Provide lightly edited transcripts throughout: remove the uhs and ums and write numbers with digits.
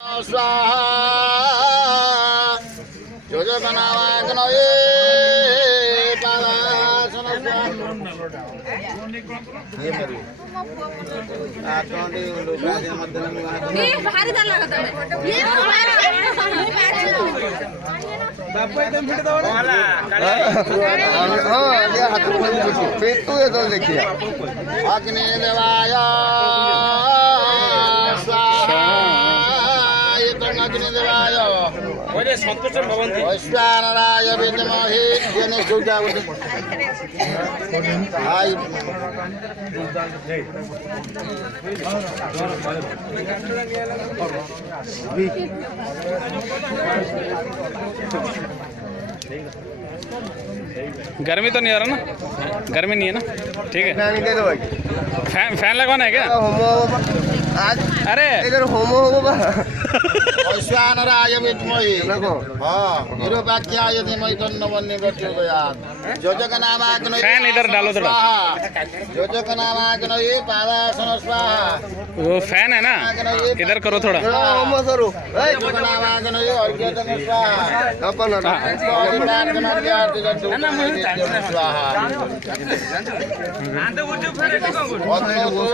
स्वाहा योजकनामाग्नये पादासन भारी झाला का देखिए अग्निदेवाय अग्निदेवाय वैश्वानराय विद्महे गर्मी तो नहीं आ रहा ना, गर्मी नहीं है ना, ठीक है। फैन लगवाना है क्या? अरे इधर होमो वैश्वानराय विद्महे विरूपाख्याय धीमहि तन्नो बन्नी प्रचोदयात् योजकनामाग्नये फैन इधर डालो थोड़ा। योजकनामाग्नये पादासन स्वाहा वो फैन है ना, इधर करो थोड़ा। योजकनामाग्नये अर्घ्यतम स्वाहा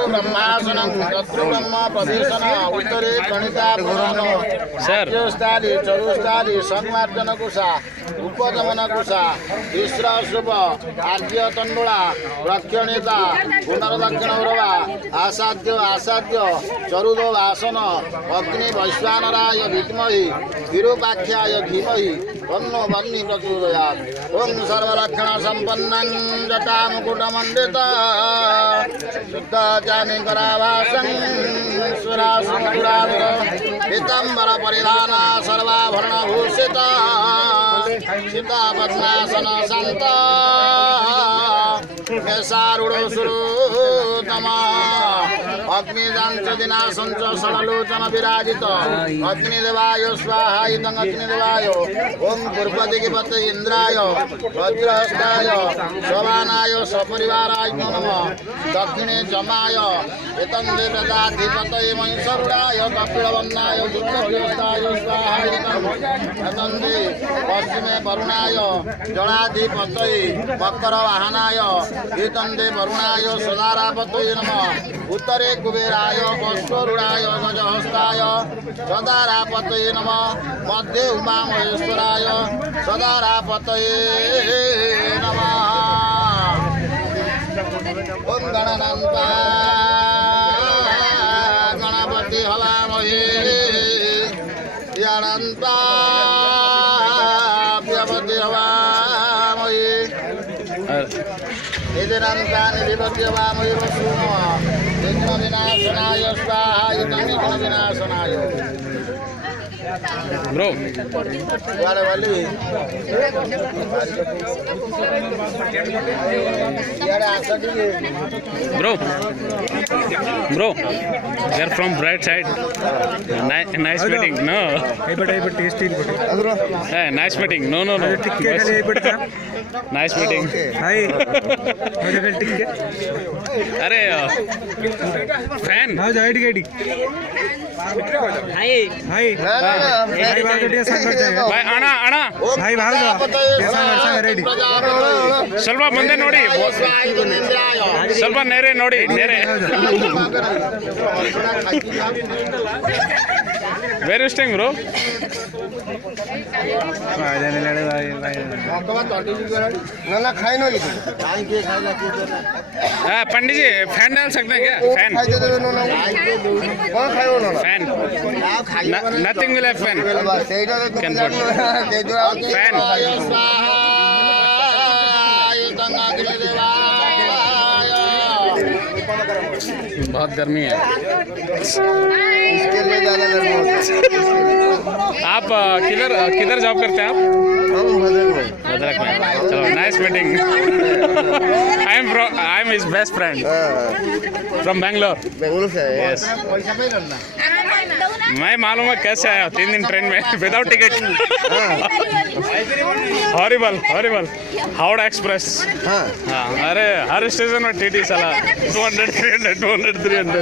ब्रह्मासनं तत्र ब्रह्म प्रवेशन उत्तरे गणिता पुराण सर स्थाली चरुस्थाली संमार्जन कुशा उपगमन कुशा तीसरा शुभ आर्य तंडुला प्रक्षणिता पुनर्दक्षिण उर्वा आसाद्य आसाद्य चरुदो आसन अग्नि वैश्वानराय विद्महि विरूपाख्याय धीमहि तन्नो बन्नी प्रचोदयात् ओं सर्वलक्षण संपन्नं जटामुकुटमण्डित शुद्धजानि करावासं सुरासुरावर पीताम्बर परिधान सर्वाभरण भूषित सीता पद्मासन शांत केशारूढ़ सुरोत्तम अग्निदांच दिनासंच षडलोचन विराजित अग्निदेवाय स्वाहा इदं अग्निदेवाय ओं पूर्वदिगिपते इंद्राय वज्रहस्ताय शोभानाय सपरिवाराय नमः दक्षिणे जमाय एतं देवताधिपतये महिषरूढाय कपिलवन्नाय दुर्गव्यस्ताय स्वाहा एतं पश्चिमे वरुणाय जलाधिपतये मकरवाहनाय एतं वरुणाय सदारापतये नमः उत्तरे कुबेराय अश्वरूढाय गजहस्ताय सदारापतये नमः मध्ये उमामहेश्वराय सदारापतये नमः ओं गणनान्ता गणपति हवामहे यानन्ता व्यपति हवामहे निधिनन्ता निधिपति हवामहे वसुमः विघ्न विनाशनाय स्वाहा इदं विघ्न विनाशनाय ब्रो वाले वाली यार आशा की bro you are from bright side. Nice meeting. No tasty nice meeting. No nice meeting. hi अरे फैन how जाइड गेडी हाय हाय भाई भाग दे संग जाएगा भाई आना भाई भाग जा संग रेडी ಸ್ವಲ್ಪ ಮುಂದೆ ನೋಡಿ, ಸ್ವಲ್ಪ ನೇರೆ ನೋಡಿ, ನೇರೆ. Where you staying, bro? ना खाई ना पंडित जी फैन डाल सकते हैं क्या? फैन कौन खाई fan nothing will have fan can put fan. बहुत गर्मी है. इसके लिए ज़्यादा गर्मी होती है। आप किधर जॉब करते हैं आप? हम भद्रक में. चलो nice meeting. I am his best friend from Bangalore. Bengaluru से यस. मैं मालूम है कैसे आया 3 दिन ट्रेन में without ticket. Horrible Howrah express. हाँ अरे हर स्टेशन में टीटी साला 200 300 200 300.